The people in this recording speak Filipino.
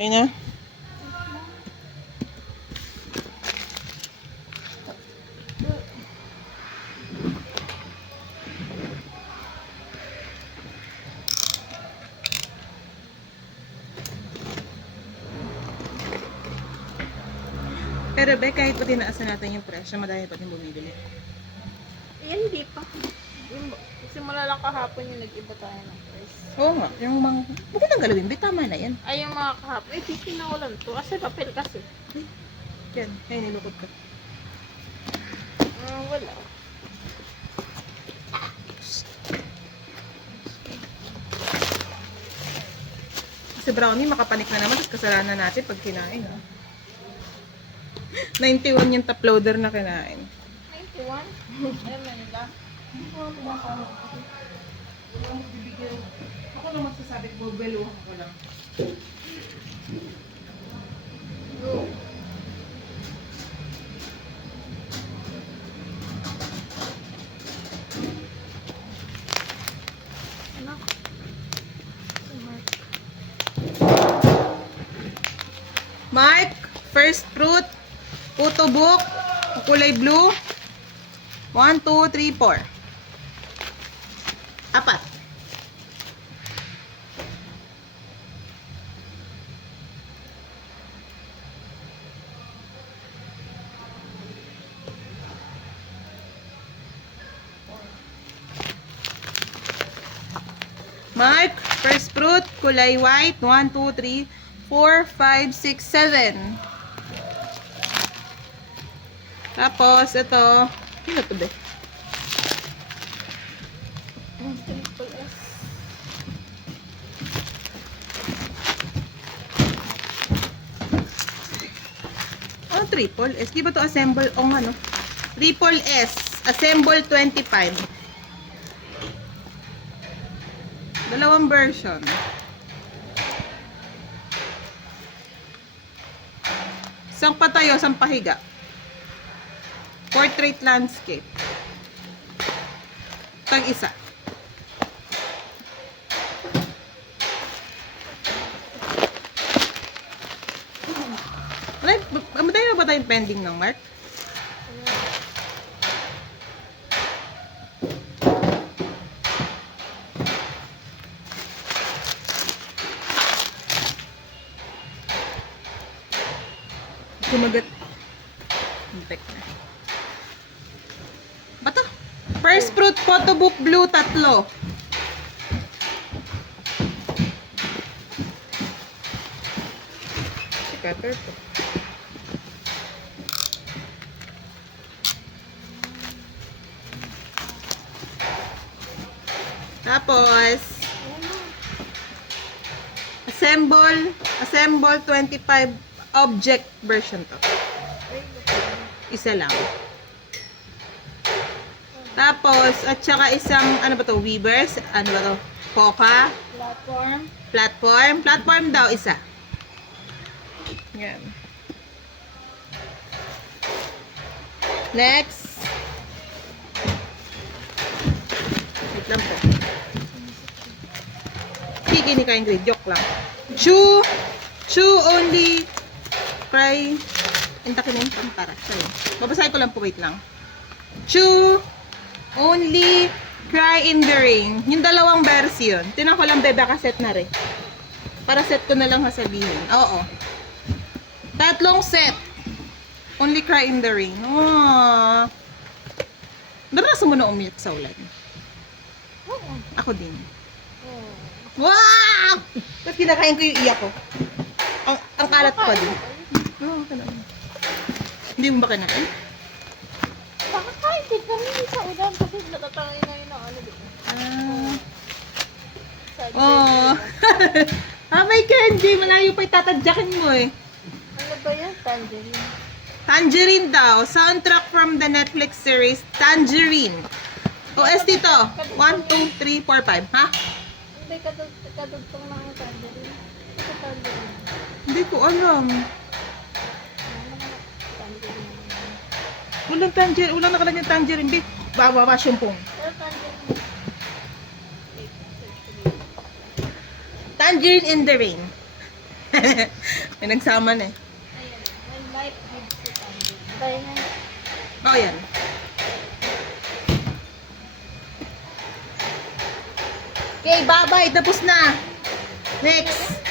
Okay na? Pero be, kahit pa tinaasan natin yung presyo, madami pa din bumibili. Hindi pa. Simula lang kahapon yung nag-iba tayo ng price. Oo nga, yung mga... Huwag nang galawin, be, tama na yan. Ay, yung mga kahapon. Eh, pinawalan to. Kasi papel kasi. Yan, ay nilukod ka. Wala. Si Brownie, makapanik na naman, tapos kasalanan natin pag kinain. Ha? 91 yung top loader na kinain. 91? Ay, Manila. Hindi ko ako kumakain. Wala mo bibigyan. Ako lang magsasabi, bubeluhan ko lang. Go. Anak. Mark, first fruit, photo book, kulay blue. 1, 2, 3, 4. Apat. Mark, first fruit, kulay white. 1, 2, 3, 4, 5, 6, 7. Tapos, ito. Sino to be? Triple S. Oh, triple S. Di ba to assemble? O ano? Triple S. Assemble 25. Dalawang version. Isang patayo, isang pahiga. Portrait landscape. Tag isa. Matay na ba tayong pending ng Mark? Kumagat. Intek na. Bato. First fruit photo book blue, 3. Si cutter to. Tapos, assemble 25 object version to. Isa lang. Tapos, at saka isang, ano ba to, Weavers? Ano ba to? Poca? Platform. Platform? Platform daw, isa. Yan. Next. Wait lang po. Sige, ni kain grade. Joke lang. Shoe only. Fry. Intakin na yung para. Sorry. Babasahin ko lang po. Wait lang. Shoe only. Cry in the rain. Yung dalawang version. Tinan ko lang, bebe, kaset na rin. Para set ko na lang sasabihin. Oo. 3 set. Only cry in the rain. Aww. Naranasan mo na umiyak sa ulan? Oo. Ako din. Oo. Wow! Tapos kinakain ko yung iyak ko. Ang kalat pa din. Oo, kanain. Hindi mo ba kinain? Baka kahit din kami sa ulan kasi natatangin na yun ang ano dito. Oh. May candy. Malayo pa itatadyakin mo eh. Ano ba yan? Tangerine. Tangerine daw. Soundtrack from the Netflix series Tangerine. OST to. 1, 2, 3, 4, 5. Ha? Hindi, kadugtong ng tangerine. Ito tangerine. Hindi ko alam. Tangerine. Walang tangerine. Walang nakalagay tangerine. Di. Bawa syumpong. Pero tangerine. Tangerine in the rain. May nagsama na eh. Ayan. When life gives you tango. Tayo na. Oh, yan. Okay, bye-bye. Tapos na. Next.